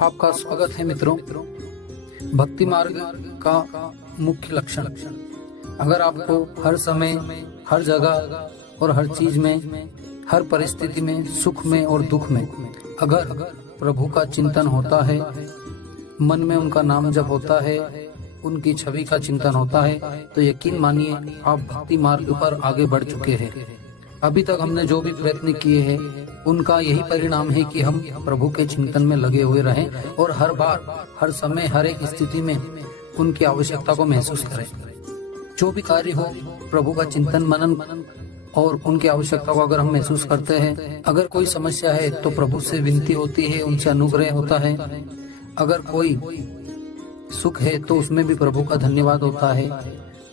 आपका स्वागत है मित्रों। भक्ति मार्ग का मुख्य लक्षण। अगर आपको हर समय, हर जगह और हर चीज में, हर परिस्थिति में, सुख में और दुख में अगर प्रभु का चिंतन होता है, मन में उनका नाम जप होता है, उनकी छवि का चिंतन होता है, तो यकीन मानिए आप भक्ति मार्ग पर आगे बढ़ चुके हैं। अभी तक हमने जो भी प्रयत्न किए हैं उनका यही परिणाम है कि हम प्रभु के चिंतन में लगे हुए रहें और हर बार, हर समय, हर एक स्थिति में उनकी आवश्यकता को महसूस करें। जो भी कार्य हो, प्रभु का चिंतन मनन और उनकी आवश्यकता को अगर हम महसूस करते हैं, अगर कोई समस्या है तो प्रभु से विनती होती है, उनसे अनुग्रह होता है। अगर कोई सुख है तो उसमें भी प्रभु का धन्यवाद होता है।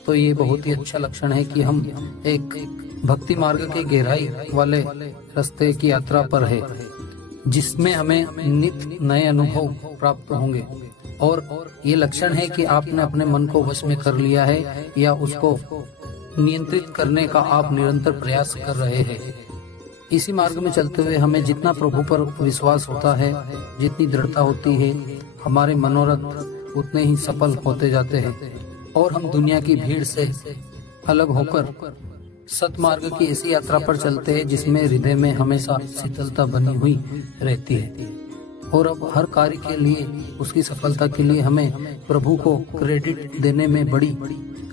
तो ये बहुत ही अच्छा लक्षण है कि हम एक भक्ति मार्ग के गहराई वाले रास्ते की यात्रा पर है, जिसमें हमें नित्य नए अनुभव प्राप्त होंगे। और ये लक्षण है कि आपने अपने मन को वश में कर लिया है या उसको नियंत्रित करने का आप निरंतर प्रयास कर रहे हैं। इसी मार्ग में चलते हुए हमें जितना प्रभु पर विश्वास होता है, जितनी दृढ़ता होती है, हमारे मनोरथ उतने ही सफल होते जाते हैं और हम दुनिया की भीड़ से अलग होकर सतमार्ग की ऐसी यात्रा पर चलते हैं जिसमें हृदय में हमेशा शीतलता बनी हुई रहती है। और अब हर कार्य के लिए, उसकी सफलता के लिए हमें प्रभु को क्रेडिट देने में बड़ी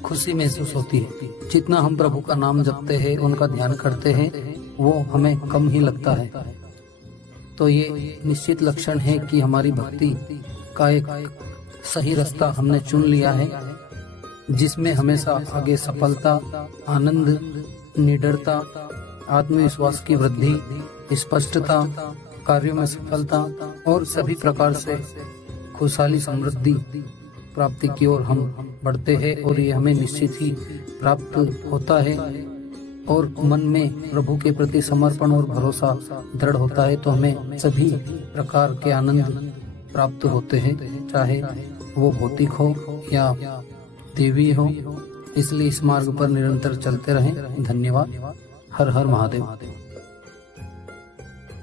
खुशी महसूस होती है। जितना हम प्रभु का नाम जपते हैं, उनका ध्यान करते हैं, वो हमें कम ही लगता है। तो ये निश्चित लक्षण है कि हमारी भक्ति का एक सही रास्ता हमने चुन लिया है, जिसमें हमेशा आगे सफलता, आनंद, निडरता, आत्मविश्वास की वृद्धि, स्पष्टता, कार्यों में सफलता और सभी प्रकार से खुशहाली, समृद्धि प्राप्ति की ओर हम बढ़ते हैं। और ये हमें निश्चित ही प्राप्त होता है और मन में प्रभु के प्रति समर्पण और भरोसा दृढ़ होता है, तो हमें सभी प्रकार के आनंद प्राप्त होते हैं, चाहे वो भौतिक हो या देवी हो। इसलिए इस मार्ग पर निरंतर चलते रहें। धन्यवाद। हर हर महादेव।